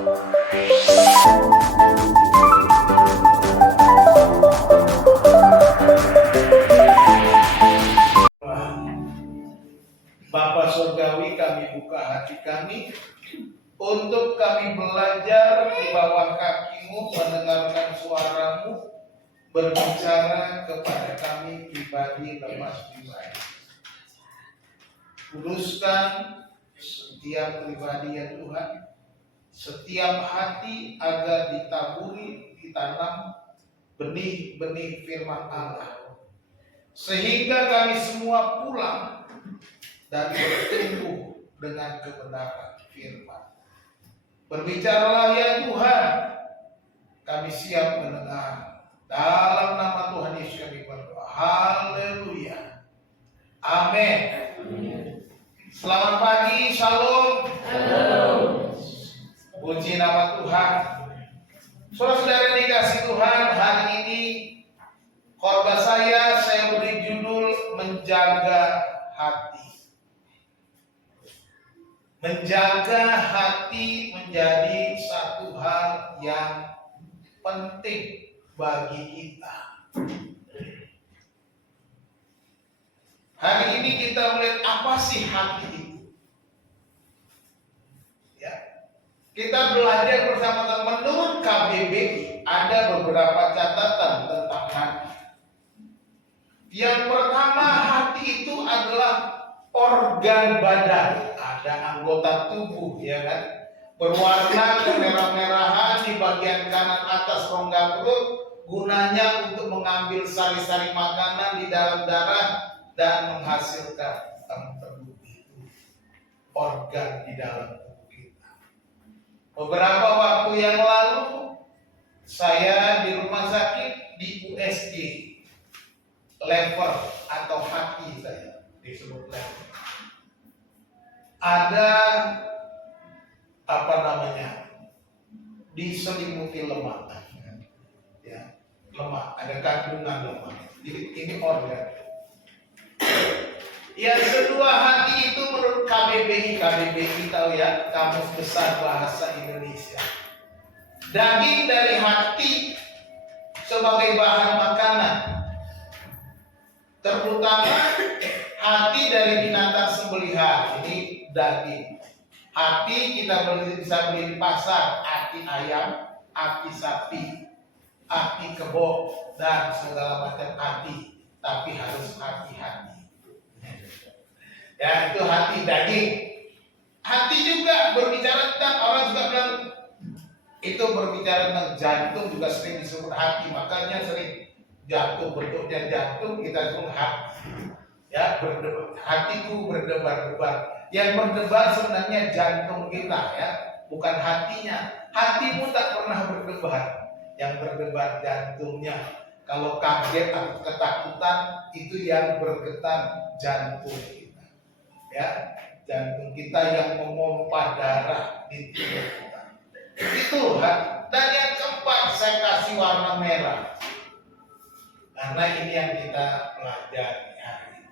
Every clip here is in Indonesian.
Bapa Surgawi, kami buka hati kami untuk kami belajar di bawah kaki-Mu, mendengarkan suara-Mu, berbicara kepada kami pribadi lepas pribadi. Kuduskan setiap pribadi ya Tuhan, setiap hati agar ditaburi, ditanam benih-benih firman Allah, sehingga kami semua pulang dan bertumbuh dengan kebenaran firman. Berbicaralah ya Tuhan, kami siap mendengar. Dalam nama Tuhan Yesus kami berdoa. Haleluya. Amin. Selamat pagi, shalom. Puji nama Tuhan. Saudara-saudara dikasih Tuhan, hari ini khotbah saya beri judul menjaga hati. Menjaga hati menjadi satu hal yang penting bagi kita. Hari ini kita melihat apa sih hati itu. Ya. Kita belajar bersama-sama. Menurut KBBI ada beberapa catatan tentang hati. Yang pertama, hati itu adalah organ badan. Ada anggota tubuh, ya kan, berwarna kemerah-merahan di bagian kanan atas rongga perut, gunanya untuk mengambil sari-sari makanan di dalam darah dan menghasilkan empedu. Itu organ di dalam tubuh kita. Beberapa waktu yang lalu saya di rumah sakit di USG, lever atau hati saya disebut lever. Ada diselimuti lemak, ya, lemak, ada kandungan lemak. Jadi ini organ. Yang kedua, hati itu menurut KBBI tahu ya, Kamus Besar Bahasa Indonesia. Daging dari hati sebagai bahan makanan, terutama hati dari binatang sembelihan. Ini daging. Hati kita bisa beli di pasar, hati ayam, hati sapi, hati kebo, dan segala macam hati. Tapi harus hati-hati. Ya, itu hati daging. Hati juga berbicara tentang, orang juga bilang itu berbicara tentang jantung, juga sering disebut hati. Makanya sering jantung, bentuknya jantung kita sebut hati. Ya, hatiku berdebar-debar. Yang berdebar sebenarnya jantung kita, ya, bukan hatinya. Hatimu tak pernah berdebar. Yang berdebar jantungnya. Kalau kaget atau ketakutan, itu yang bergetar jantung kita. Ya, jantung kita yang memompa darah di tubuh kita. Itu hati. Dan yang keempat, saya kasih warna merah. Karena ini yang kita pelajari hari ini.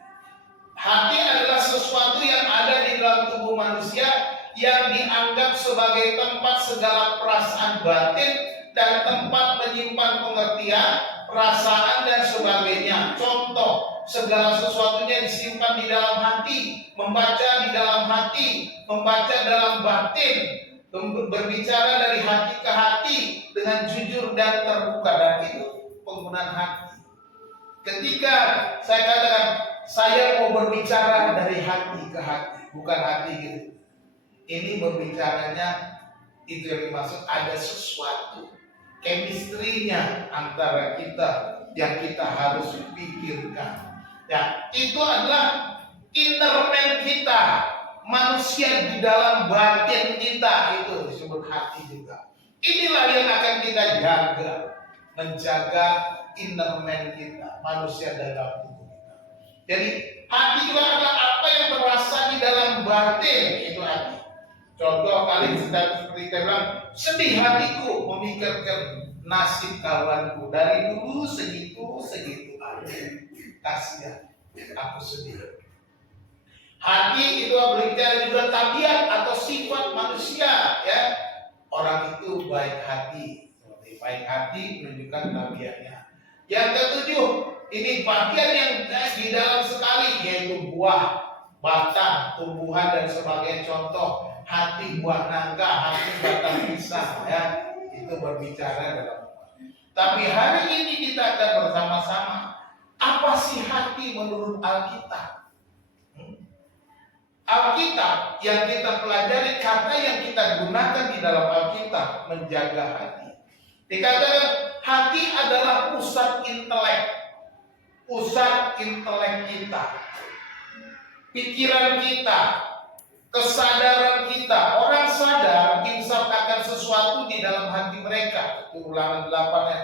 Hati adalah sesuatu yang ada di dalam tubuh manusia yang dianggap sebagai tempat segala perasaan batin dan tempat menyimpan pengertian, perasaan dan sebagainya. Contoh, segala sesuatunya disimpan di dalam hati, membaca di dalam hati, membaca dalam batin, berbicara dari hati ke hati dengan jujur dan terbuka. Dan itu penggunaan hati. Ketika saya katakan saya mau berbicara dari hati ke hati, bukan hati gitu. Ini berbicaranya itu yang dimaksud ada sesuatu chemistry-nya antara kita yang kita harus pikirkan. Ya, itu adalah inner man kita, manusia di dalam batin kita, itu disebut hati juga. Inilah yang akan kita jaga, menjaga inner man kita, manusia dalam tubuh kita. Jadi hati itu adalah apa yang terasa di dalam batin, itu hati. Contoh kali seperti kita bilang, sedih hatiku memikirkan nasib kawanku, dari dulu segitu aja, kasihan, aku sedih. Hati itu berbicara juga tabiat atau sifat manusia, ya. orang itu baik hati. Baik hati menunjukkan tabiatnya. Yang ketujuh, ini bagian yang di dalam sekali, yaitu buah, batang, tumbuhan dan sebagai contoh. Hati buah nangka, hati batang pisang, ya, itu berbicara dalam. Tapi hari ini kita akan bersama-sama, apa sih hati menurut Alkitab? Alkitab yang kita pelajari, kata yang kita gunakan di dalam Alkitab, menjaga hati. Dikatakan hati adalah pusat intelek kita, pikiran kita, kesadaran kita. Orang sadar insaf akan sesuatu di dalam hati mereka. Itu Ulangan 8 ya.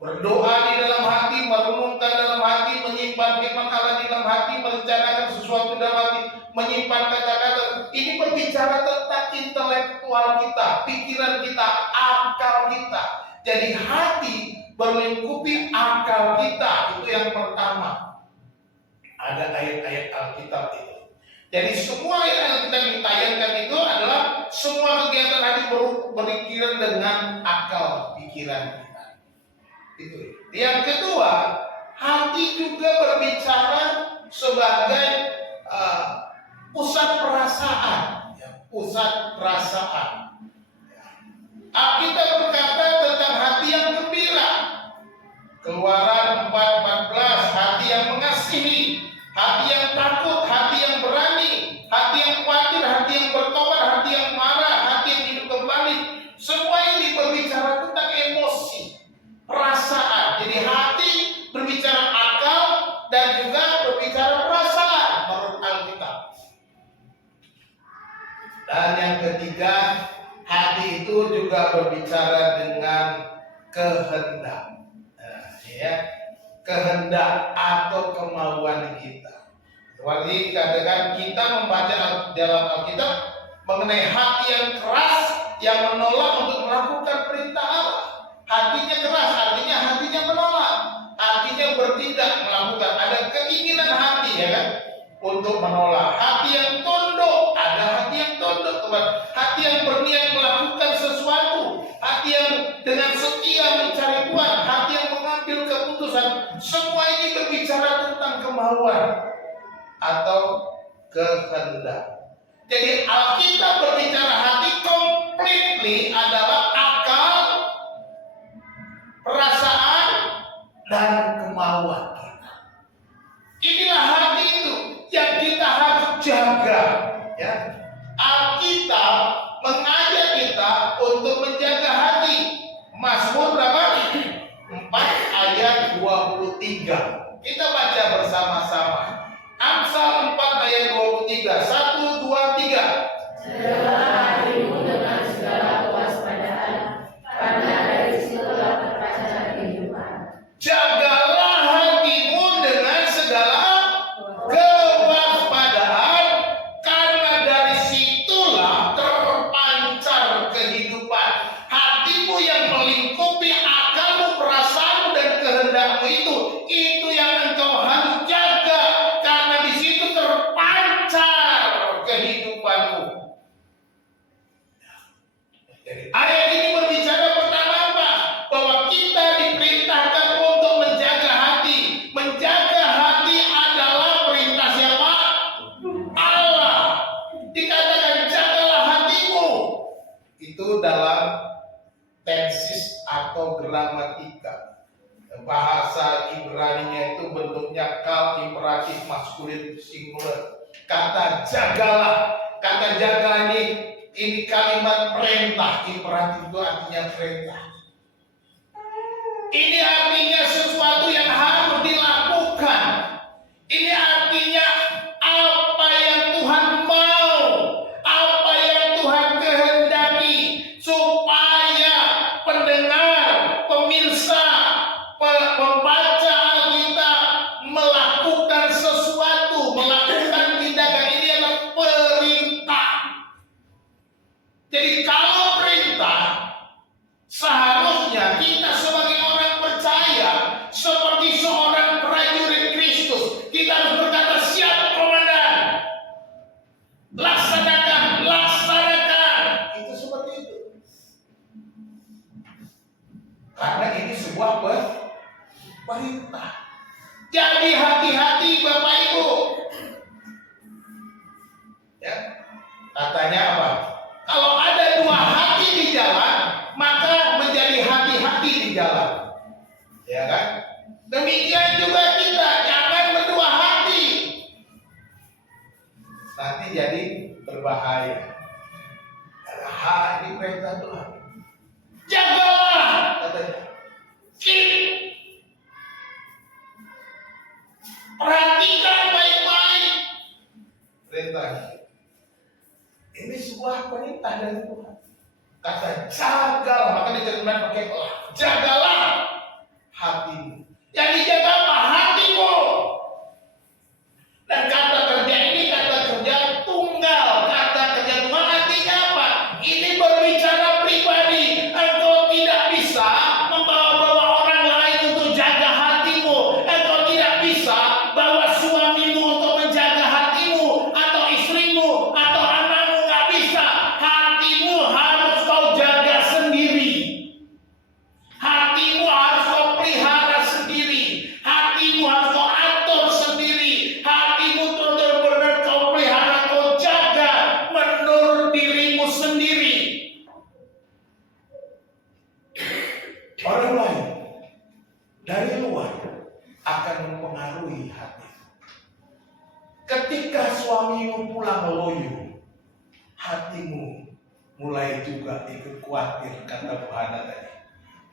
Berdoa di dalam hati, merenungkan dalam hati, menyimpan firman Allah di dalam hati, merencanakan sesuatu dalam hati, menyimpan kata-kata. Ini berbicara tentang intelektual kita, pikiran kita, akal kita. Jadi hati melingkupi akal kita. Itu yang pertama. Ada ayat-ayat Alkitab itu. Jadi semua yang kita ditayangkan itu adalah semua kegiatan hati berpikiran dengan akal pikiran kita. Itu. Yang kedua, hati juga berbicara sebagai pusat perasaan, ya, pusat perasaan. Alkitab berkata tentang hati yang gembira. Keluaran 4:14, hati yang mengasihi, hati yang takut, hati yang berani, hati yang khawatir, hati yang bertobat, hati yang marah, hati yang hidup kembali. Semua ini berbicara tentang emosi, perasaan. Jadi hati berbicara akal dan juga berbicara perasaan menurut Alkitab. Dan yang ketiga, hati itu juga berbicara dengan kehendak. Ya, kehendak atau kemauan kita. Seperti katakan kita membaca dalam Alkitab mengenai hati yang keras yang menolak untuk melakukan perintah Allah. Hatinya keras, artinya hatinya menolak, hatinya bertindak melakukan. Ada keinginan hati, ya kan, untuk menolak. Hati yang tunduk, ada hati yang tunduk, teman. Hati yang berniat melakukan sesuatu, hati yang dengan setia mencari Tuhan, hati yang mengambil keputusan. Semua ini berbicara tentang kemauan atau kehendak. Jadi Alkitab berbicara hati completely adalah akal, perasaan, dan kemauan kita. Inilah hati itu yang kita harus jaga, ya. Alkitab mengajak kita untuk menjaga hati. Mazmur berapa? 4 ayat 23. Kita baca bersama-sama. Amsal 4 ayat 23. 1, 2, 3. Jagalah hatimu dengan segala kewaspadaan, karena dari situlah terpancar kehidupan. Jagalah hatimu dengan segala kewaspadaan, karena dari situlah terpancar kehidupan. Hatimu yang melingkupi akalmu, perasaanmu, dan kehendakmu itu yang engkau harus jaga, karena di situ terpancar kehidupanmu. Jadi ayat ini berbicara pertama apa? Bahwa kita diperintahkan untuk menjaga hati. Menjaga hati adalah perintah siapa? Allah. Dikatakan jagalah hatimu. Itu dalam tensis atau gramatika. Bahasa Ibrani-nya itu bentuknya kal imperatif maskulin singular. Kata jagalah. Kata jaga ini kalimat perintah. Imperatif itu artinya perintah. Ini artinya sesuatu yang harus dilakukan. Ini artinya apa yang Tuhan mau, apa yang Tuhan kehendaki, supaya pendengar, pemirsa, pembaca Alkitab melakukan sesuatu, melakukan tindakan. Ini adalah perintah. Jadi kalau perintah, seharusnya kita sebagai orang percaya, seperti seorang prajurit Kristus, kita harus berkata, siap komandan, laksanakan, laksanakan. Itu seperti itu. Karena ini sebuah perintah. Jadi hati-hati Bapak Ibu. Ya. Katanya apa? Kalau ada dua hati di jalan, maka menjadi hati-hati di jalan. Ya kan? Demikian juga kita, jangan berdua hati. Nanti jadi berbahaya. Karena ini perintah Tuhan. Jagalah, katanya. Perhatikan baik-baik. Perintah. Ini sebuah perintah dari Tuhan. Kata jagalah, maka diterjemahkan pakai jagalah hatimu. Yang dijaga apa? Hatimu. Dan kata kerja ini kata kerja tunggal. Kata kerja tunggal artinya apa? Ini berbicara pribadi. Engkau tidak bisa membawa-bawa orang lain untuk jaga hatimu. Engkau tidak bisa bawa suamimu untuk menjaga hatimu, atau istrimu, atau anakmu. Nggak bisa. Hatimu harus kau jaga sendiri. Hatimu harus kau pelihara sendiri. Hatimu harus kau atur sendiri. Hatimu benar-benar kau pelihara, kau jaga menurut dirimu sendiri. Orang lain dari luar akan mempengaruhi hati. Ketika suamimu pulang loyo, hatimu mulai juga ikut khawatir, kata Bu Hana tadi.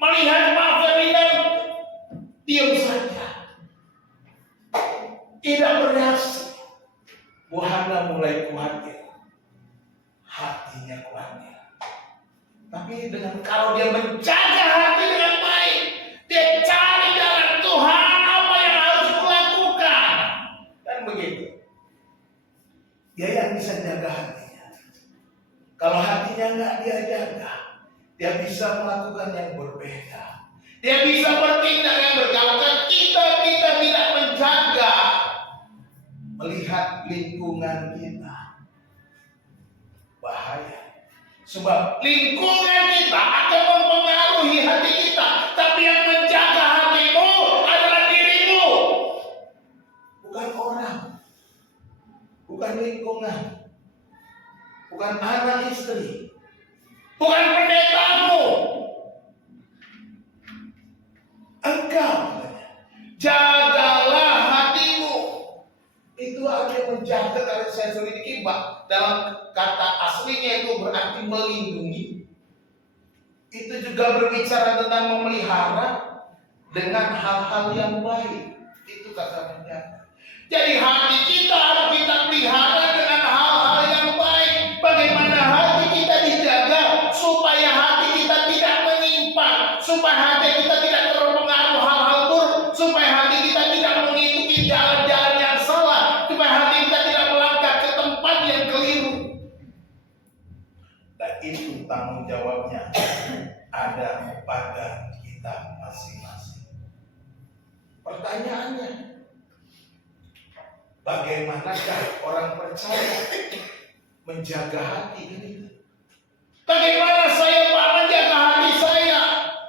Melihat Pak Ferdinand diam saja, tidak bereaksi, Bu Hana mulai khawatir, hatinya khawatir. Tapi kalau dia menjaga hati dengan baik, dia cari jalan Tuhan, apa yang harus kulakukan, dan begitu. Dia yang bisa jaga hatinya. Kalau hatinya nggak dia jaga, dia bisa melakukan yang berbeda. Dia bisa bertindak yang berbeda. Kita tidak menjaga, melihat lingkungan kita, bahaya. Sebab lingkungan kita akan mempengaruhi hati kita. Tapi yang menjaga hatimu adalah dirimu, bukan orang, bukan lingkungan, bukan anak istri, bukan pendetamu. Engkau jagalah hatimu. Itu artinya menjaga. Kalau saya selidiki, Pak, dalam kata aslinya itu berarti melindungi. Itu juga berbicara tentang memelihara dengan hal-hal yang baik. Itu kata menjaga. Jadi hati kita harus kita pelihara dengan hal-hal yang baik. Bagaimana hati kita dijaga supaya hati kita tidak menyimpang, supaya hati kita tidak terpengaruh hal-hal buruk, supaya hati kita tidak mengikuti jalan-jalan yang salah, supaya hati kita tidak melangkah ke tempat yang keliru. Dan itu tanggung jawabnya ada pada kita masing-masing. Pertanyaannya, bagaimanakah orang percaya menjaga hati ini? Bagaimana saya, Pak, menjaga hati saya?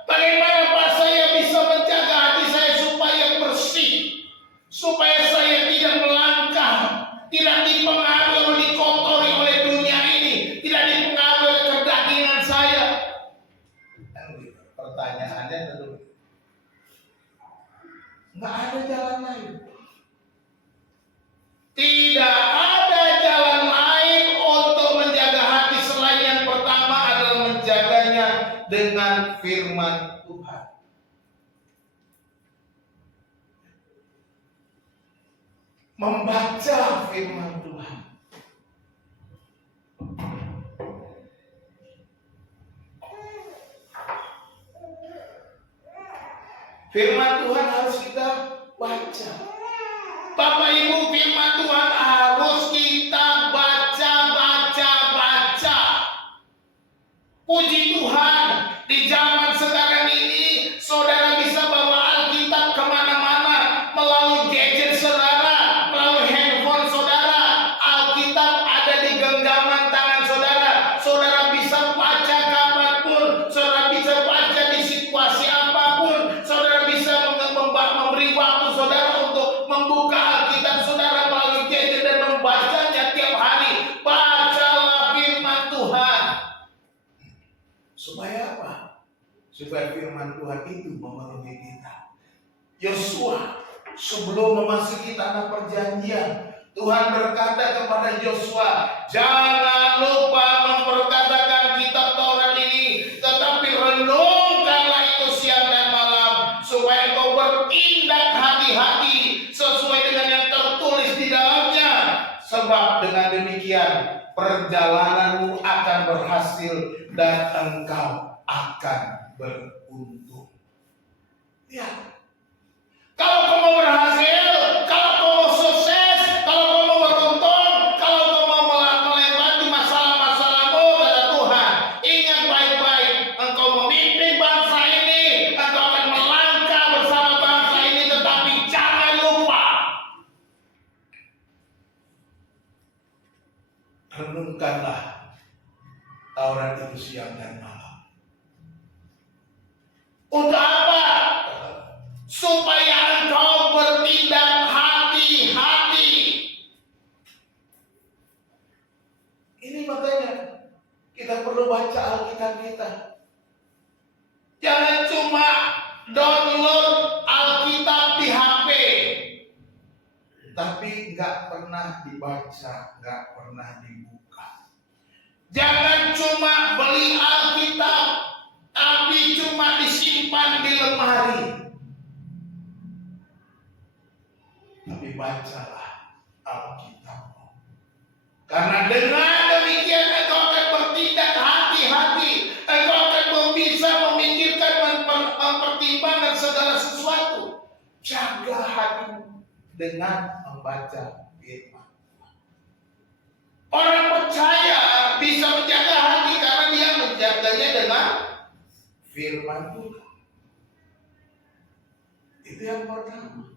Bagaimana, Pak, saya bisa menjaga hati saya supaya bersih, supaya saya tidak melangkah, tidak dipengaruhi, dikotori oleh dunia ini, tidak dipengaruhi oleh kedagingan saya? Pertanyaannya tentu nggak ada jalan lain. Tidak ada jalan lain untuk menjaga hati selain yang pertama adalah menjaganya dengan firman Tuhan. Membaca firman Tuhan. Firman Tuhan harus kita baca. Bapak Ibu, firman Tuhan harus kita baca. Puji Tuhan, di zaman sekarang ini saudara bisa bawa Alkitab kemana-mana melalui gadget saudara, melalui handphone saudara. Alkitab ada di genggaman tangan saudara. Saudara bisa baca kapanpun, saudara bisa baca di situasi apa. Supaya apa? Supaya firman Tuhan itu memenuhi kita. Yosua sebelum memasuki tanah perjanjian, Tuhan berkata kepada Yosua, jangan lupa memperkatakan kitab Taurat ini, tetapi renungkanlah itu siang dan malam, supaya engkau bertindak hati-hati sesuai dengan yang tertulis di dalamnya. Sebab dengan demikian perjalananmu akan berhasil dan engkau akan beruntung. Ya. Kalau kau mau berhasil, kalau kau mau sukses, kalau kau mau beruntung, kalau kau mau melewati masalah-masalahmu, kata Tuhan, ingat baik-baik, engkau memimpin bangsa ini, engkau akan melangkah bersama bangsa ini, tetapi jangan lupa renungkanlah Taurat itu siang dan malam. Untuk apa? Supaya engkau bertindak hati-hati. Ini makanya kita perlu baca Alkitab kita. Jangan cuma download Alkitab di HP, tapi nggak pernah dibaca, nggak pernah dibuka. Jangan cuma beli Alkitab, tapi cuma disimpan di lemari. Tapi bacalah Alkitabmu. Karena dengan demikian engkau akan bertindak hati-hati. Engkau akan bisa memikirkan, mempertimbangkan segala sesuatu. Jaga hatimu dengan membaca firman. Orang percaya bisa menjaga hati karena dia menjaganya dengan firman Tuhan. Itu yang pertama.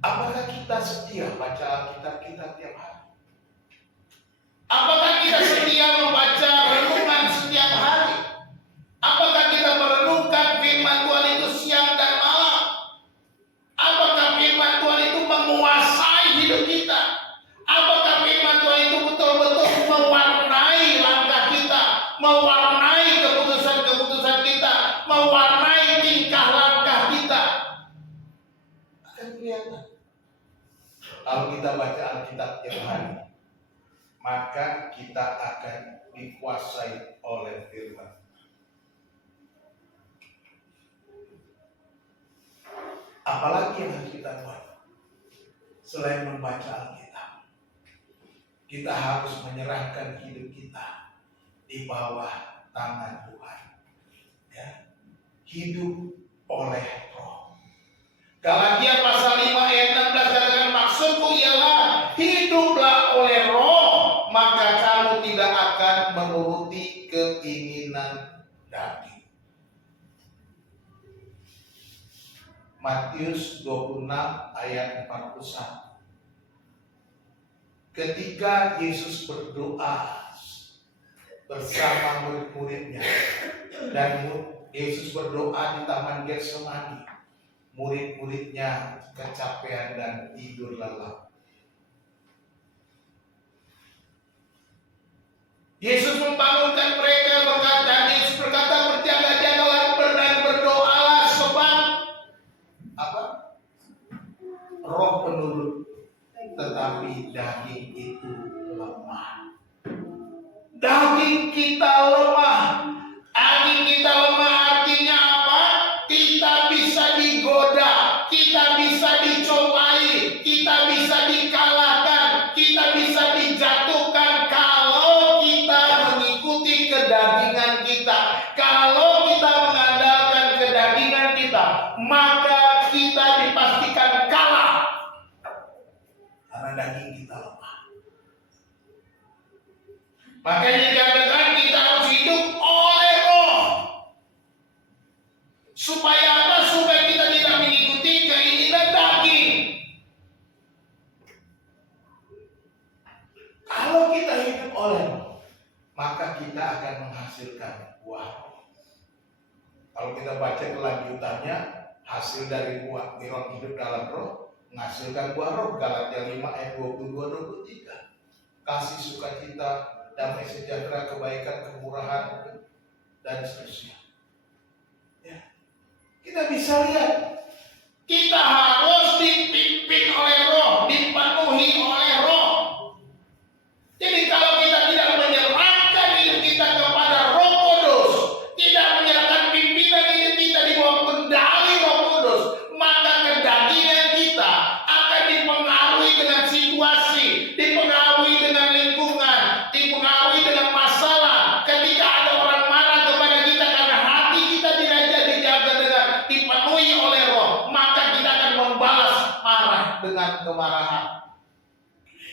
Apakah kita setia baca Alkitab kita tiap hari? Apakah kita setia membaca renungan setiap hari? Apakah kita merenungkan firman Tuhan itu siang dan malam? Apakah firman Tuhan itu menguasai hidup kita? Apakah firman Tuhan itu betul-betul mewarnai langkah kita, mewarnai keputusan-keputusan kita, mewarnai tingkah langkah kita? Akan kelihatan. Kalau kita baca Alkitab tiap hari, maka kita akan dikuasai oleh firman. Apalagi yang harus kita buat selain membaca Alkitab? Kita harus menyerahkan hidup kita di bawah tangan Tuhan. Ya. Hidup oleh Roh. Galatia pasal 5 ayat 16 katakan, maksudku ialah hiduplah oleh Roh, maka kamu tidak akan menuruti keinginan daging. Matius 26 ayat 41. Ketika Yesus berdoa bersama murid-muridnya, dan Yesus berdoa di Taman Getsemani, murid-muridnya kecapean dan tidur lelap. Yesus membangunkan mereka, Yesus berkata, berjaga-jagalah dan berdoalah, sebab apa? Roh penurut, tetapi daging itu lemah. Daging kita lemah. Daging kita lemah artinya apa? Kita bisa digoda, kita bisa dicobai, kita bisa dikalahkan, kita bisa dijatuhkan kalau kita mengikuti kedagingan kita. Kalau kita mengandalkan kedagingan kita, maka kita dipastikan kalah. Karena daging kita lemah. Makanya dikatakan kita harus hidup oleh Roh. Supaya apa? Supaya kita tidak mengikuti keinginan daging. Kalau kita hidup oleh Roh, maka kita akan menghasilkan buah Roh. Kalau kita baca kelanjutannya, hasil dari buah orang hidup dalam Roh menghasilkan buah Roh. Galatia 5 ayat 22-23. Kasih, sukacita, damai sejahtera, kebaikan, kemurahan, dan seterusnya. Ya. Kita bisa lihat, kita harus dipimpin oleh Roh, dipenuhi oleh Roh. Jadi kalau kita tidak menyerahkan hidup kita kepada Roh Kudus, tidak menyerahkan pimpinan hidup kita di bawah kendali Roh Kudus, maka kedagingan kita akan dipengaruhi dengan situasi, dipengaruhi dengan lingkungan, dipengaruhi dengan masalah. Ketika ada orang marah kepada kita karena hati kita tidak jadi dijaga dengan dipenuhi oleh Roh, maka kita akan membalas marah dengan kemarahan.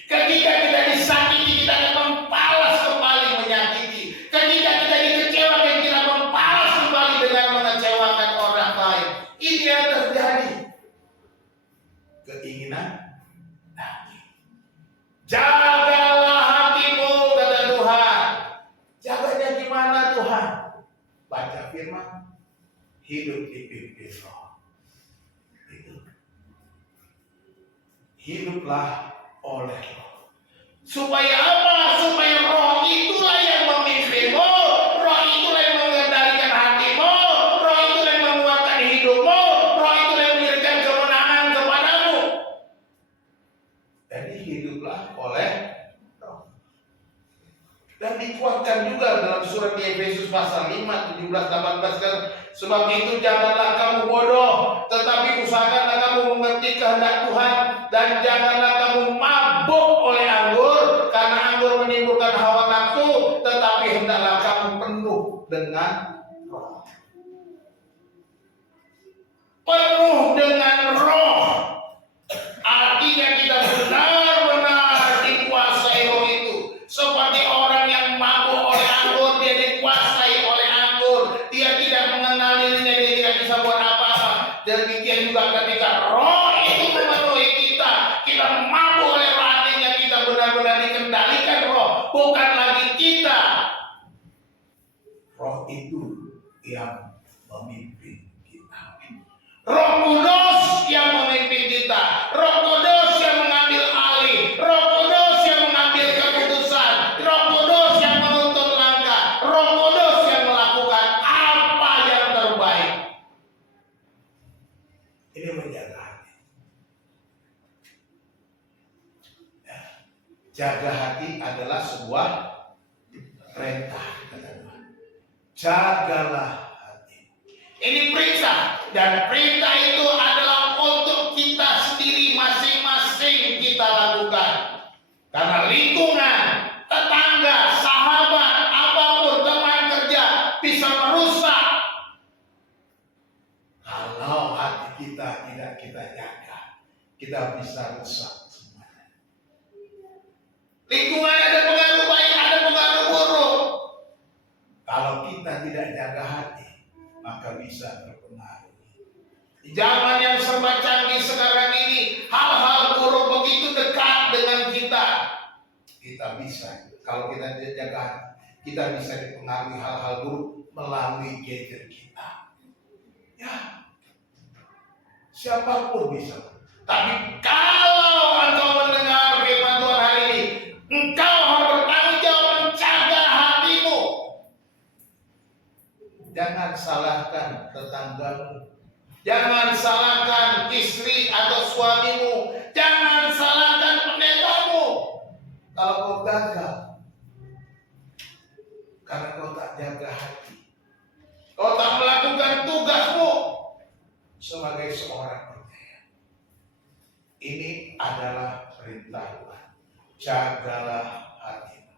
Ketika kita disakiti, kita akan membalas kembali menyakiti. Ketika kita dikecewakan, kita membalas kembali dengan mengecewakan orang lain. Ini yang terjadi. Keinginan daging. Jagalah hatimu, kata Tuhan. Jaganya gimana Tuhan? Baca firman, hidup dipimpin Roh. Hiduplah oleh Roh. Supaya apa? Supaya Roh itulah yang memimpinmu, Roh itulah yang mengendalikan hatimu, Roh itulah yang menguatkan hidupmu, Roh itulah yang memberikan kemenangan kepadamu. Jadi hiduplah oleh Roh. Dan dikuatkan juga dalam surat di Efesus pasal 5, 17-18 kan, sebab itu janganlah kamu bodoh, tetapi usahakanlah kamu mengerti kehendak Tuhan, dan janganlah kamu mabuk oleh anggur, karena anggur menimbulkan hawa nafsu, tetapi hendaklah kamu penuh dengan Roh. Penuh dengan Roh artinya kita benar-benar dikuasai Roh itu. Seperti orang yang mabuk oleh anggur, dia dikuasai oleh anggur, dia tidak mengenal dirinya, dia tidak bisa buat apa-apa. Demikian juga ketika Roh itu memenuhi kita, kita mabuk oleh Roh, artinya kita benar-benar dikendalikan Roh, bukan lagi kita. Roh itu yang memimpin kita. Roh Kudus yang memimpin kita, Roh Kudus yang mengambil alih, Roh Kudus yang mengambil keputusan, Roh Kudus yang menuntun langkah, Roh Kudus yang melakukan apa yang terbaik. Ini menjaga hati. Ya. Jaga hati adalah sebuah perintah, kata Tuhan. Jagalah hati. Ini perintah, dan perintah itu adalah untuk kita sendiri masing-masing kita lakukan. Karena lingkungan, tetangga, sahabat, apapun, teman kerja bisa merusak kalau hati kita tidak kita jaga. Kita bisa rusak semuanya. Lingkungan ada pengaruh baik, ada pengaruh buruk. Kalau kita tidak jaga hati, maka bisa terpengaruh. Di zaman yang serba canggih sekarang ini, hal-hal buruk begitu dekat dengan kita. Kita bisa, kalau kita tidak jaga hati, kita bisa dipengaruhi hal-hal buruk melalui gadget kita. Ya, siapapun bisa. Tapi kalau engkau mendengar firman Tuhan hari ini, engkau harus bertanggung jawab menjaga hatimu. Jangan salahkan tetanggamu, jangan salahkan istri atau suamimu, jangan salahkan pendetamu kalau kau gagal, karena kau tak jaga hati, kau tak melakukan tugasmu sebagai seorang percaya. Ini adalah perintah Tuhan. Jagalah hatimu.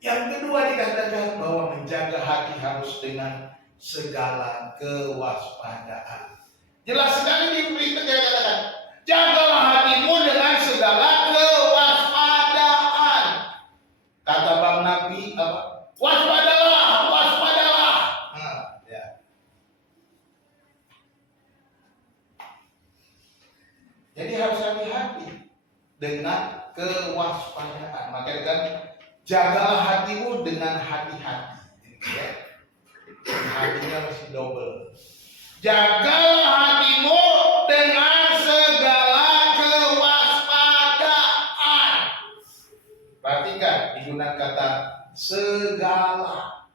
Yang kedua dikatakan bahwa menjaga hati harus dengan segala kewaspadaan. Jelas sekali di berita dikatakan, jagalah hatimu dengan segala kewaspadaan. Kata Bang Nabi apa? Waspadalah, waspadalah. Ya. Jadi harus hati-hati dengan kewaspadaan. Makanya kan jagalah hatimu dengan hati-hati. Ya. Hatinya masih double. Jagalah hatimu dengan segala kewaspadaan. Perhatikan digunakan kata segala.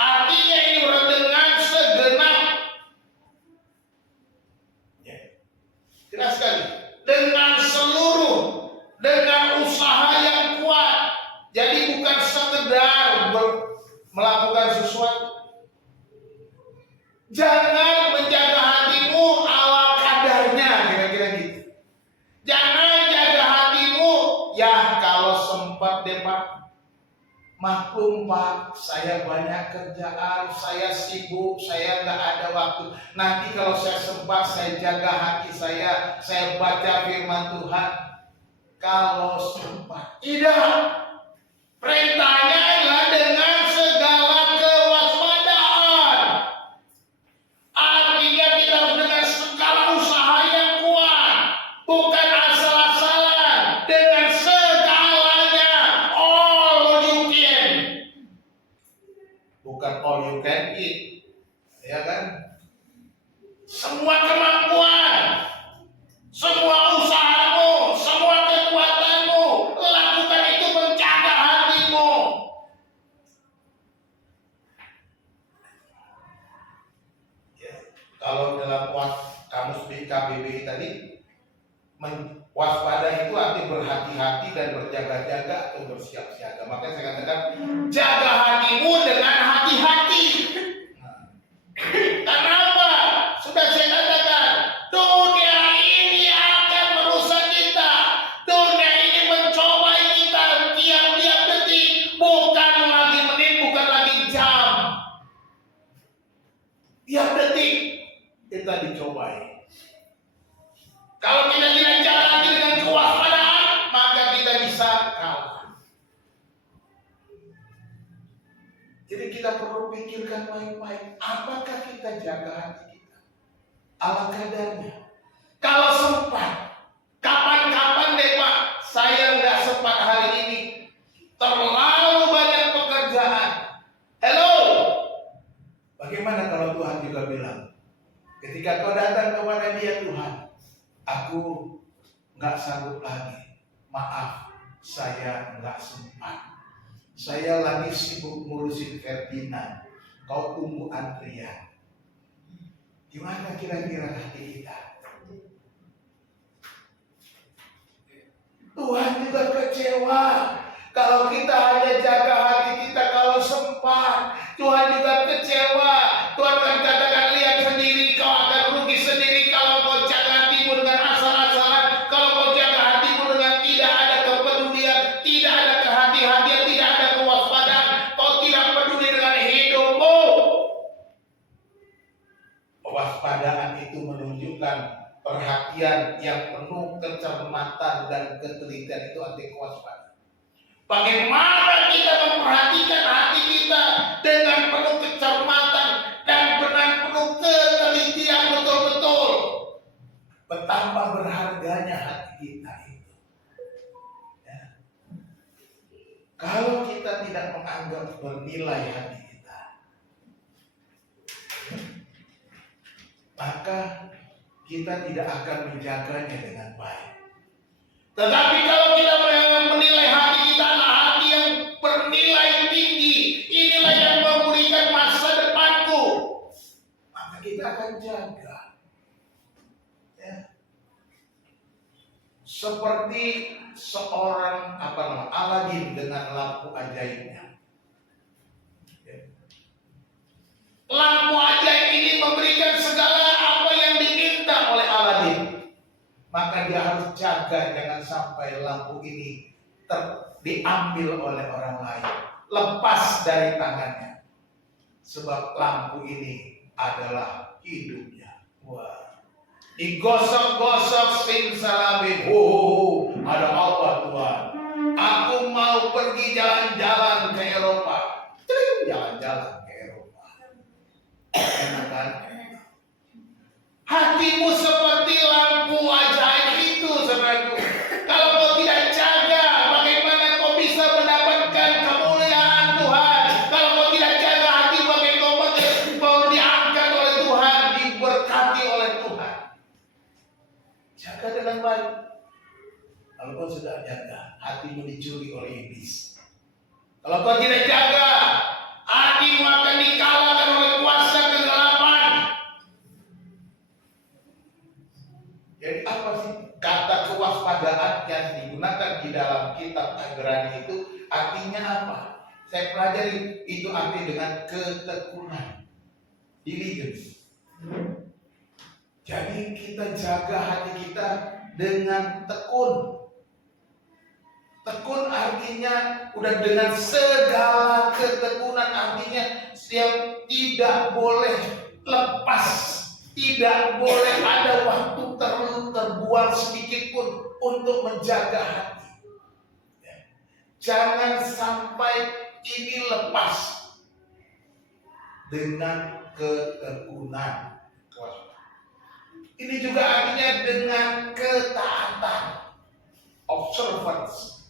Artinya ini dengan segenap. Ya. Jelas sekali. Dengan seluruh, dengan usaha yang kuat. Jadi bukan sekedar melakukan sesuatu. Jangan menjaga hatimu ala kadarnya, kira-kira gitu. Jangan jaga hatimu, ya kalau sempat deh Pak. Maklum Pak, saya banyak kerjaan, saya sibuk, saya nggak ada waktu. Nanti kalau saya sempat, saya jaga hati saya baca firman Tuhan. Kalau sempat, tidak. Perintahnya adalah dengan segala kewaspadaan. Artinya kita harus dengan segala usaha yang kuat, bukan asal-asalan, dengan segalanya, all you can, bukan all you can eat, ya kan? Semua kemampuan, semua usahamu, semua kekuatanmu, lakukan itu menjaga hatimu. Kalau dalam kamus BKBBI tadi, waspada itu arti berhati-hati dan berjaga-jaga atau bersiap-siaga. Makanya saya katakan, jaga hatimu dengan hati-hati. Kenapa? Sudah saya katakan, dunia ini akan merusak kita. Dunia ini mencobai kita tiap-tiap detik. Bukan lagi menit, bukan lagi jam. Tiap detik kita dicobai. Kalau kita tidak jalani dengan kewaspadaan, maka kita bisa kalah. Jadi kita perlu pikirkan baik-baik, apakah kita jaga hati kita ala kadarnya. Kalau sempat, kapan-kapan deh Pak, saya nggak sempat hari ini, terlalu banyak pekerjaan. Hello, bagaimana kalau Tuhan juga bilang, ketika kau datang kepada Dia, Tuhan, aku nggak sanggup lagi. Maaf, saya nggak sempat. Saya lagi sibuk ngurusin Ferdinand. Kau tunggu antrian. Gimana kira-kira hati kita? Tuhan juga kecewa kalau kita hanya jaga hati kita kalau sempat. Tuhan juga kecewa. Tuhan akan katakan, lihat sendiri, kau akan rugi sendiri kalau kau jaga hatimu dengan asal-asalan. Kalau kau jaga hatimu dengan tidak ada kepedulian, tidak ada kehati-hatian, tidak ada kewaspadaan, kau tidak peduli dengan hidupmu. Kewaspadaan itu menunjukkan perhatian yang penuh kecermatan dan ketelitian, itu arti kewaspadaan. Bagaimana kita memperhatikan hati kita dengan penuh kecermatan dan dengan penuh ketelitian betul-betul. Betapa berharganya hati kita itu. Ya. Kalau kita tidak menganggap bernilai hati kita, maka kita tidak akan menjaganya dengan baik. Tetapi kalau kita menilai hati kita adalah hati yang bernilai tinggi, inilah yang memberikan masa depanku, maka kita akan jaga. Ya. Seperti seorang Aladin dengan lampu ajaibnya. Ya. Lampu ajaib ini memberikan segala apa yang diminta oleh Aladin. Maka dia harus jaga jangan sampai lampu ini diambil oleh orang lain, lepas dari tangannya. Sebab lampu ini adalah hidupnya. Wah. Digosok-gosok simsalabim. Ada apa Tuhan? Aku mau pergi jalan-jalan ke Eropa. Jalan-jalan ke Eropa. Enak kan? Hatimu seperti lampu ajaib itu, saudaraku. Kalau kau tidak jaga, bagaimana kau bisa mendapatkan kemuliaan Tuhan? Kalau kau tidak jaga hati, bagaimana kau diangkat oleh Tuhan, diberkati oleh Tuhan? Jaga dengan baik. Kalau kau sudah jaga, hatimu dicuri oleh iblis. Kalau kau tidak jaga, hatimu akan dikalahkan oleh kuasa kegelapan. Jadi apa sih kata kewaspadaan yang digunakan di dalam kitab Ibrani itu artinya apa? Saya pelajari itu arti dengan ketekunan, diligence. Jadi kita jaga hati kita dengan tekun. Tekun artinya udah dengan segala ketekunan, artinya yang tidak boleh lepas, tidak boleh ada waktu terbuang sedikit pun untuk menjaga hati. Jangan sampai ini lepas dengan ketekunan. Ini juga artinya dengan ketaatan, observance.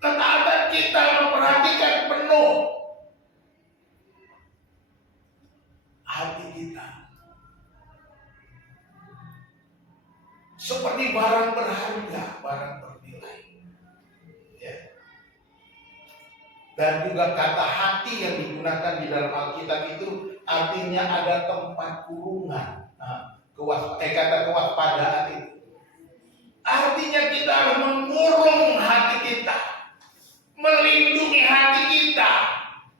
Ketaatan kita memperhatikan penuh hati kita. Seperti barang berharga, barang bernilai. Ya. Dan juga kata hati yang digunakan di dalam Alkitab itu artinya ada tempat kurungan. Nah, kata kewaspadaan itu artinya kita harus mengurung hati kita, melindungi hati kita.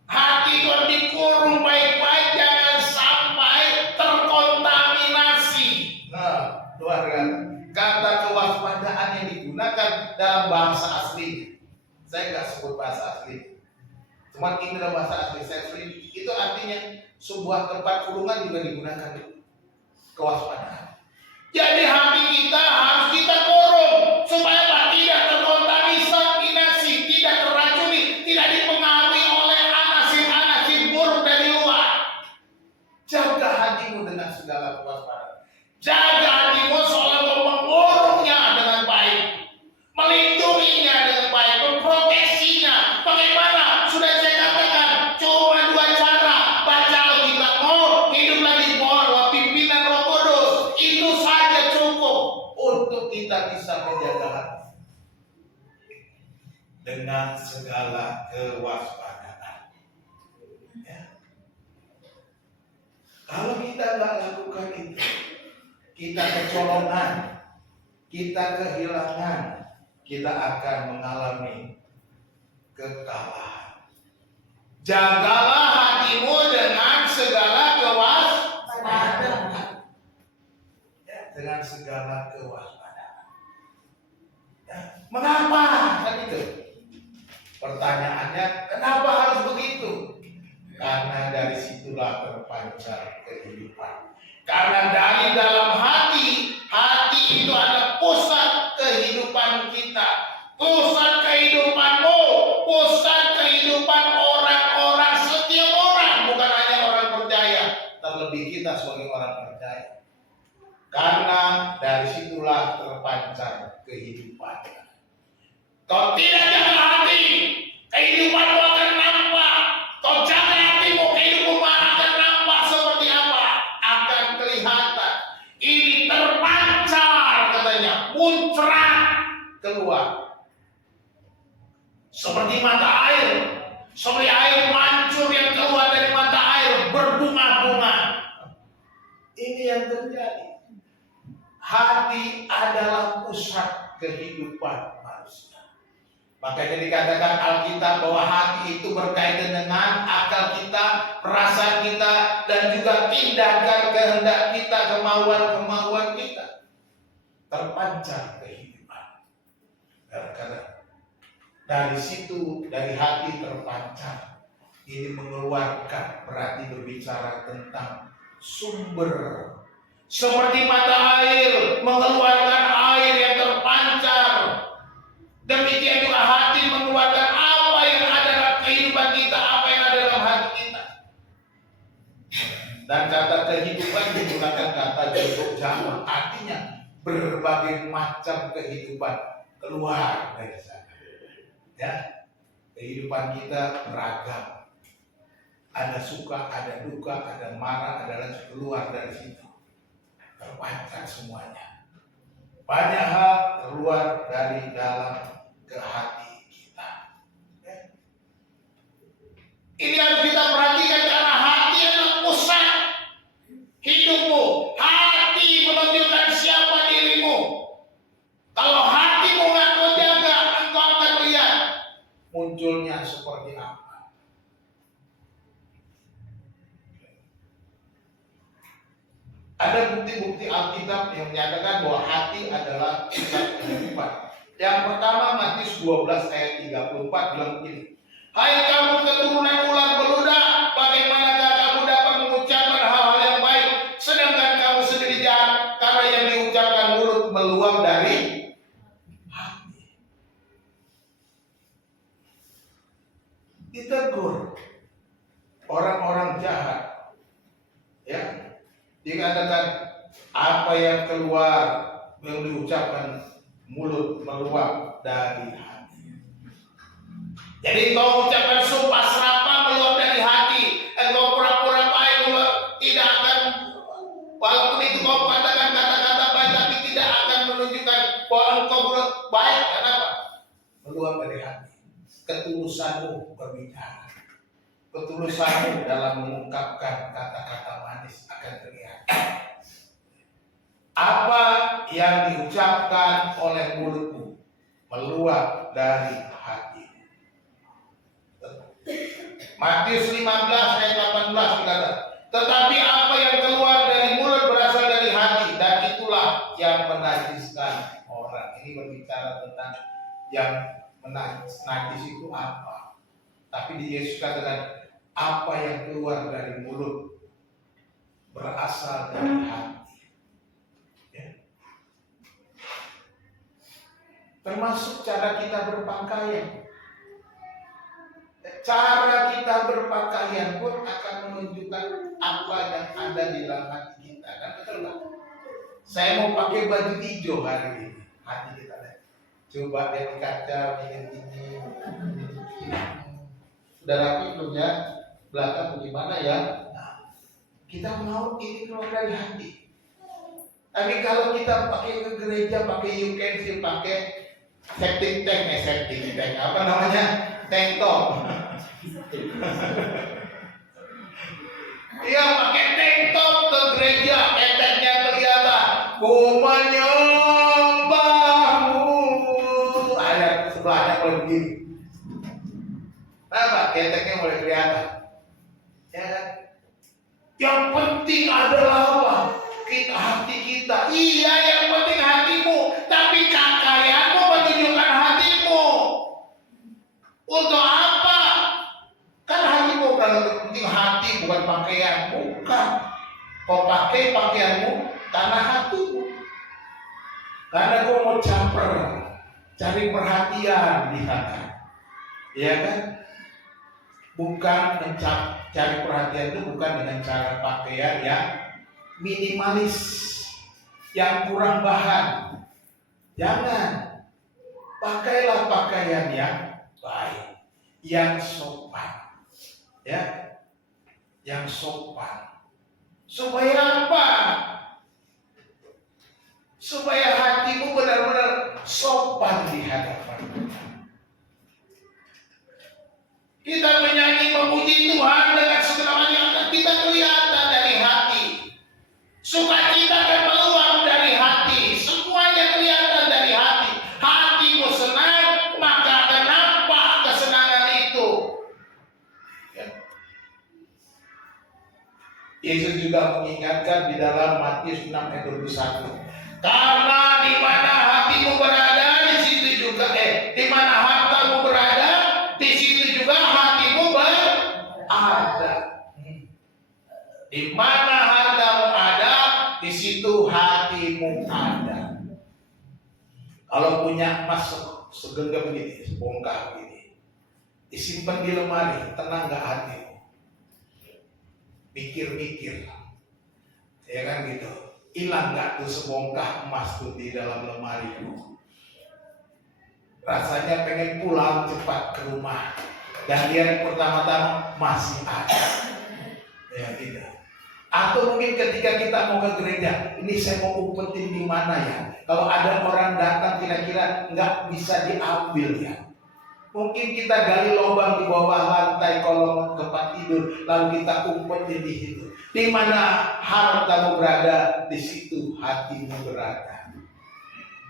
Hati itu harus dikurung baik-baik, jangan sampai terkontaminasi. Nah, luar biasa. Kata kewaspadaan yang digunakan dalam bahasa asli, saya nggak sebut bahasa asli, cuman ini dalam bahasa asli saya selidiki. Itu artinya sebuah tempat kurungan juga digunakan kewaspadaan. Jadi hati kita harus kita kurung supaya tidak terkontaminasi, tidak terracuni, tidak dipengaruhi oleh anasin-anasin buruk dari luar. Jaga hatimu dengan segala kewaspadaan. Jaga hatimu seolah mengurungnya dengan baik, melindunginya dengan baik, memproteksinya. Bagaimana? Sudah saya katakan, cuma 2 cara: baca Alkitab, hidup lagi bahwa pimpinan Roh Kudus. Itu saja cukup untuk kita bisa menjaga hati dengan segala kewaspadaan. Ya. Kalau kita nggak lakukan itu, kita kecolongan, kita kehilangan, kita akan mengalami kekalahan. Jagalah hatimu dengan segala kewaspadaan. Ya, dengan segala kewaspadaan. Ya, mengapa? Kan itu pertanyaannya, kenapa harus begitu? Karena dari situlah terpancar kehidupan. Karena dari dalam hati itu ada pusat kehidupan kita, pusat kehidupanmu, pusat kehidupan orang-orang, setiap orang, bukan hanya orang percaya, terlebih kita sebagai orang percaya. Karena dari situlah terpancar kehidupan. Kau tidak jaga hati, kehidupanmu akan nampak. Kau jaga hatimu, kehidupanmu akan nampak seperti apa? Akan kelihatan. Ini terpancar katanya, muncrat keluar. Seperti mata air, seperti air mancur yang keluar dari mata air, berbunga-bunga. Ini yang terjadi. Hati adalah pusat kehidupan manusia. Makanya dikatakan Alkitab bahwa hati itu berkaitan dengan akal kita, perasaan kita, dan juga tindakan kehendak kita, kemauan-kemauan kita. Terpancar kehidupan. Karena dari situ, dari hati terpancar. Ini mengeluarkan, berarti berbicara tentang sumber. Seperti mata air mengeluarkan air yang terpancar, demikian juga hati mengeluarkan apa yang ada dalam kehidupan kita, apa yang ada dalam hati kita. Dan kata kehidupan digunakan kata juruk jamak, artinya berbagai macam kehidupan keluar dari sana. Ya, kehidupan kita beragam. Ada suka, ada duka, ada marah, ada keluar dari situ. Terpancar semuanya. Banyak hal keluar dari dalam munculnya seperti apa. Ada bukti-bukti Alkitab yang menyatakan bahwa hati adalah pusat kehidupan. Yang pertama Matius 12 ayat 34 bilang begini. Hai kamu keturunan ular beludak, bagaimanakah kamu dapat mengucapkan hal-hal yang baik, sedangkan kamu sendiri jahat, karena yang diucapkan mulut meluap dari hati. Ditegur orang-orang jahat, ya, dikatakan apa yang keluar yang diucapkan mulut meluap dari hati. Jadi kau ucapkan sumpah serapah meluap dari hati, engkau pura-pura baik meluap, tidak akan, walaupun itu kau katakan kata-kata baik, tapi tidak akan menunjukkan bahwa engkau baik. Kenapa? Meluap dari hati. Ketulusanmu berbicara, ketulusanmu dalam mengungkapkan kata-kata manis akan terlihat. Apa yang diucapkan oleh mulutmu meluap dari hati. Matius 15 ayat 18 berkata, tetapi apa yang keluar dari mulut berasal dari hati, dan itulah yang menajiskan orang. Ini berbicara tentang yang najis itu apa. Tapi di Yesus katakan apa yang keluar dari mulut berasal dari hati. Ya. Termasuk cara kita berpakaian. Cara kita berpakaian pun akan menunjukkan apa yang ada di dalam hati kita. Kan betul nggak? Saya mau pakai baju hijau hari ini. Hati kita deh. Coba lihat di kaca, ini. Sudah rapi belum ya? Belakang bagaimana ya? Nah, kita mau ini keluar dari hati. Tapi kalau kita pakai ke gereja, pakai utensil, pakai septic tank, apa namanya? Tank top. Iya, pakai tank top ke gereja, keteknya kelihatan. Ku menyembahmu. Ayat sebelahnya mulai begini. Kenapa? Keteknya mulai kelihatan. Ya kan? Yang penting adalah apa? Hati kita. Iya, yang penting hatimu. Tapi kakayaanmu menunjukkan hatimu. Untuk apa? Kan hatimu kalau penting hati, bukan pakaian. Bukan. Kau pakai pakaianmu karena hatimu. Karena kau mau caper, cari perhatian di hati. Iya kan? Bukan cari perhatian itu bukan dengan cara pakaian yang minimalis, yang kurang bahan. Jangan. Pakailah pakaian yang baik, yang sopan. Ya. Yang sopan. Supaya apa? Supaya hatimu benar-benar sopan di hadapan Tuhan. Kita menyanyi memuji Tuhan dengan segala yang kita kelihatan dari hati. Sukacita akan meluap dari hati. Semuanya kelihatan dari hati. Hatimu senang, maka akan nampak kesenangan itu. Ya. Yesus juga mengingatkan di dalam Matius 6 ayat 21. Karena di mana hatimu berada, di situ juga di mana hartamu berada, di situ juga hatimu berada. Di mana hartamu ada, di situ hatimu ada. Kalau punya emas segenggam begini, sebongkah begini, disimpan di lemari, tenang gak hatimu? Mikir-mikir, ya kan gitu. Hilang gak tuh sebongkah emas tuh di dalam lemari itu? Rasanya pengen pulang cepat ke rumah. Dan lihat pertama-tama masih ada. Ya tidak. Atau mungkin ketika kita mau ke gereja, ini saya mau umpetin di mana ya? Kalau ada orang datang kira-kira nggak bisa diambil ya. Mungkin kita gali lubang di bawah lantai kolong tempat tidur, lalu kita umpetin di situ. Di mana hartamu berada, di situ hatimu berada.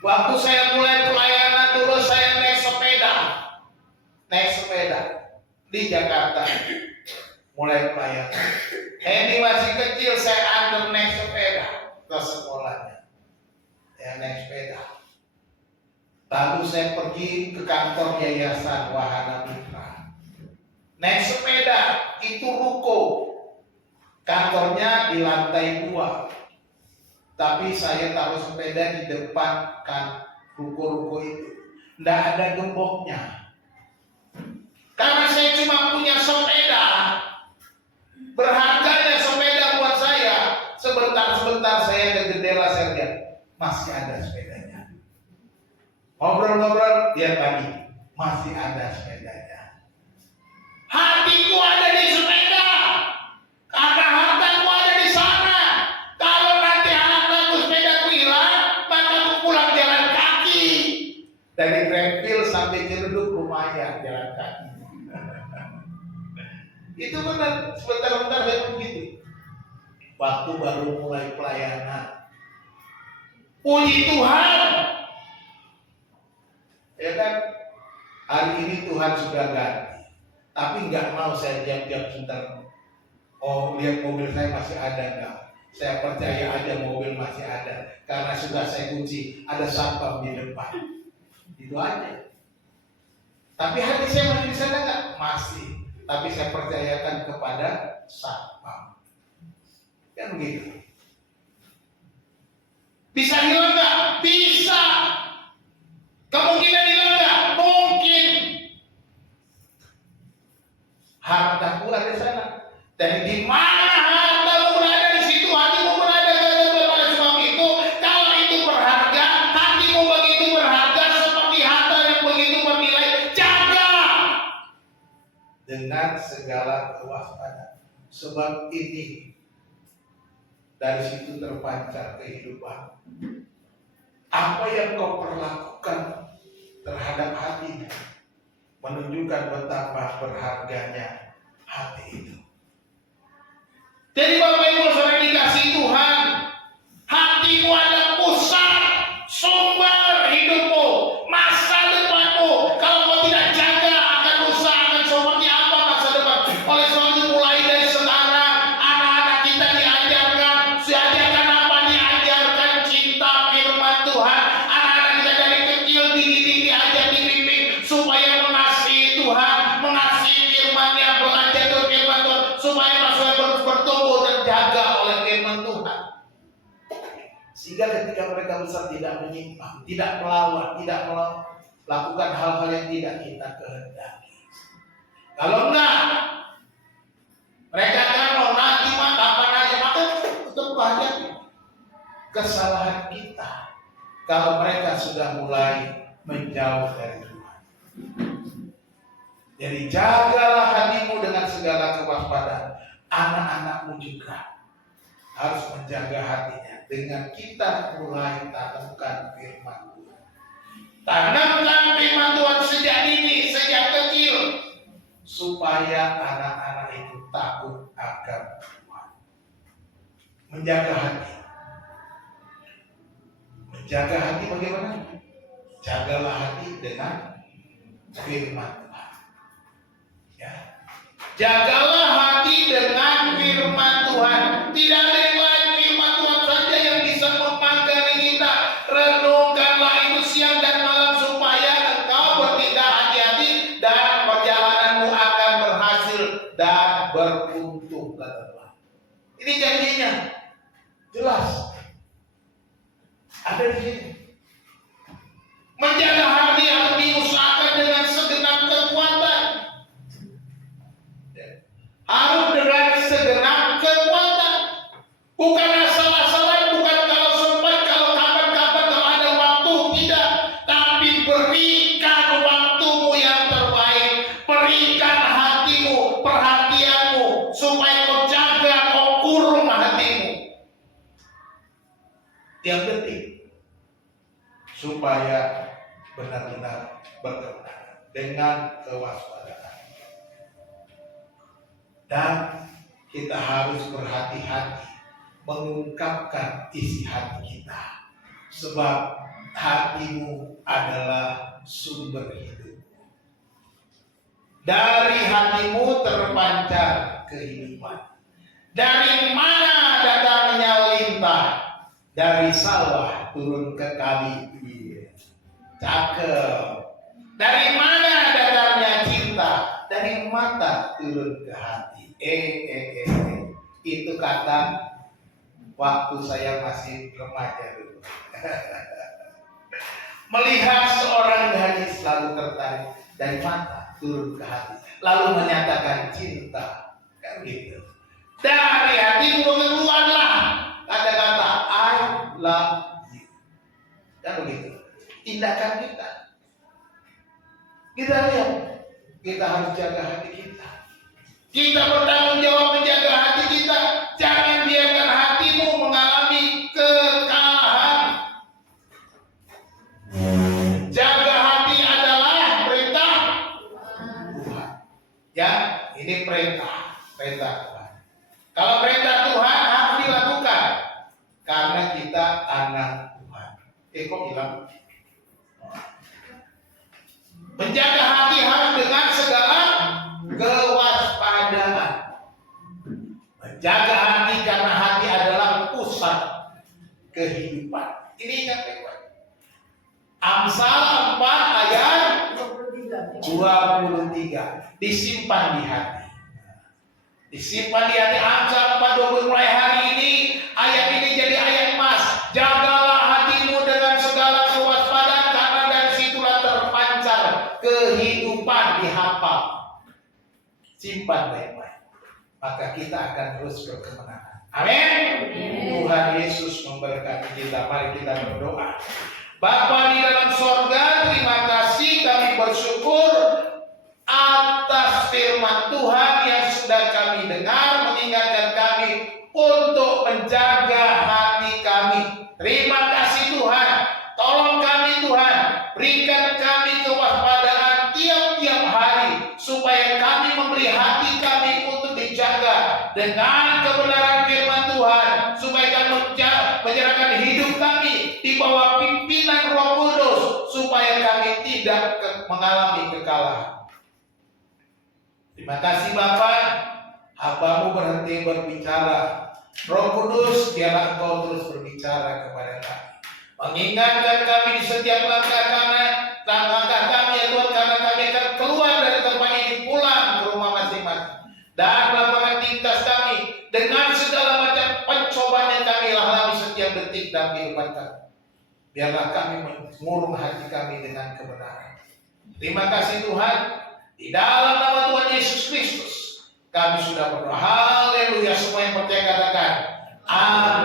Waktu saya mulai pelayanan dulu saya naik sepeda. naik sepeda di Jakarta, mulai pelayanan. Hendy masih kecil, saya antar naik sepeda ke sekolahnya, ya naik sepeda. Lalu saya pergi ke kantor Yayasan Wahana Mitra, naik sepeda. Itu ruko, kantornya di lantai 2, tapi saya taruh sepeda di depan kan ruko-ruko itu. Nggak ada gemboknya, karena saya cuma punya sepeda. Berharganya sepeda buat saya. Sebentar-sebentar saya ke jendela, saya lihat masih ada sepedanya. Ngobrol-ngobrol, lihat lagi masih ada sepedanya. Hatiku ada di sepeda, karena hartaku ada di sana. Kalau nanti hartaku sepedaku hilang, maka aku pulang jalan kaki. Dari Greenfield sampai Ciledug lumayan jalan kaki. Itu benar, sebentar-bentar saya begitu. Waktu baru mulai pelayanan, puji Tuhan, ya kan? Hari ini Tuhan sudah ganti, tapi nggak mau saya diam-diam sebentar. Oh, lihat mobil saya masih ada nggak? Saya percaya aja mobil masih ada, karena sudah saya kunci, ada satpam di depan. Itu aja. Tapi hati saya masih di sana nggak? Masih. Tapi saya percayakan kepada satpam. Kan begitu. Bisa hilang nggak? Bisa. Kemungkinan hilang nggak? Mungkin. Hartaku ada di sana. Dan di mana hartamu berada, di situ hatimu berada. Oleh sebab itu, kalau itu berharga, hatimu begitu berharga seperti harta yang begitu bernilai. Jaga dengan segala kewaspadaan. Sebab ini dari situ terpancar kehidupan. Apa yang kau perlakukan terhadap hatimu menunjukkan betapa berharganya hati itu. Jadi Bapak Ibu Saudara dikasih Tuhan, hatimu adalah pusat sumber hidupmu, masa depanmu. Kalau kau tidak jaga, akan rusak, akan seperti apa masa depan. Oleh sebab itu mulai dari sekarang, anak-anak kita diajarkan apa? Diajarkan cinta firman Tuhan. Anak-anak kita dari kecil dididik, diajar, dibimbing supaya mengasihi Tuhan, mengasihi firman-Nya, belajar dari firman Tuhan, supaya masuk bertumbuh dan jaga oleh firman Tuhan. Sehingga ketika mereka besar tidak menyimpang, tidak melawan, tidak melakukan hal-hal yang tidak kita kehendaki. Kalau enggak, mereka akan mau nanti kapan aja, maka itu banyak kesalahan kita kalau mereka sudah mulai menjauh dari Tuhan. Jadi jagalah hatimu dengan segala kewaspadaan. Anak-anakmu juga harus menjaga hatinya dengan kita mulai tanamkan firman Tuhan. Tanamkan firman Tuhan sejak dini, sejak kecil, supaya anak-anak itu takut akan Tuhan. Menjaga hati. Menjaga hati bagaimana? Jagalah hati dengan firman Tuhan. Ya. Jagalah hati dengan firman Tuhan. Tidak ada yang lain, firman Tuhan saja yang bisa memagari kita. Renungkanlah itu siang dan malam supaya engkau bertindak hati-hati dan perjalananmu akan berhasil dan beruntung. Ini janjinya jelas ada di sini. Menjaga hati harus diusahakan dengan segenap kekuatan. Harus dengan segenap kekuatan. Bukan asal-asalan, bukan kalau sempat, kalau kapan-kapan, kalau ada waktu, tidak. Tapi berikan waktumu yang terbaik. Berikan hatimu, perhatianmu, supaya kau jaga, kau kurung hatimu. Tiap detik. Supaya benar-benar berkemenangan dengan kewaspadaan. Dan kita harus berhati-hati mengungkapkan isi hati kita, sebab hatimu adalah sumber hidup. Dari hatimu terpancar kehidupan. Dari mana datangnya lintah? Dari sawah turun ke kali. Cakep. Dari mana datangnya cinta? Dari mata turun ke hati. Itu kata waktu saya masih remaja dulu. Melihat seorang gadis selalu tertarik dari mata turun ke hati, lalu menyatakan cinta, kan gitu. Dari hatimu keluarlah kata-kata I love you, kan begitu. Tindakan kita lihat, kita harus jaga hati kita. Kita bertanggung jawab menjaga hati kita. Jangan biarkan hatimu mengalami kekalahan. Jaga hati adalah perintah Tuhan. Ya, ini perintah Tuhan. Kalau perintah Tuhan harus dilakukan karena kita anak Tuhan. Kok bilang? Menjaga hati harus dengan segala kewaspadaan. Menjaga hati karena hati adalah pusat kehidupan. Ini ingat baik-baik. Amsal 4 ayat 23. Disimpan di hati. Disimpan di hati. Amsal 4:20 mulai hari ini ayat ini jadi ayat emas. Jagalah hatimu dengan segala kewaspadaan karena dari situlah terpancar kehidupan. Dihafal. Simpan baik-baik. Maka kita akan terus berkemenangan. Amin. Tuhan Yesus memberkati kita. Mari kita berdoa. Bapa di dalam sorga, terima kasih, kami bersyukur atas firman Tuhan yang sudah kami dengar, mengingatkan kami untuk menjaga hati kami. Terima kasih Tuhan, tolong kami Tuhan, berikan kami kewaspadaan tiap-tiap hari, supaya kami memberi hati kami untuk dijaga dengan kebenaran firman Tuhan, supaya kami menyerahkan hidup kami di bawah pimpinan Roh Kudus, supaya kami tidak mengalami kekalahan. Terima kasih Bapa, hamba-Mu berhenti berbicara. Roh Kudus, biarlah Engkau terus berbicara kepada kami, mengingatkan kami di setiap langkah kami, ya Tuhan, karena kami akan keluar dari tempat ini, pulang ke rumah masing-masing, dan melakukan aktivitas kami dengan segala macam pencobaan yang kami alami setiap detik dalam kehidupan kami. Biarlah kami mengurung hati kami dengan kebenaran. Terima kasih Tuhan. Di dalam nama Tuhan Yesus Kristus kami sudah berdoa. Haleluya. Semua yang percaya katakan amin.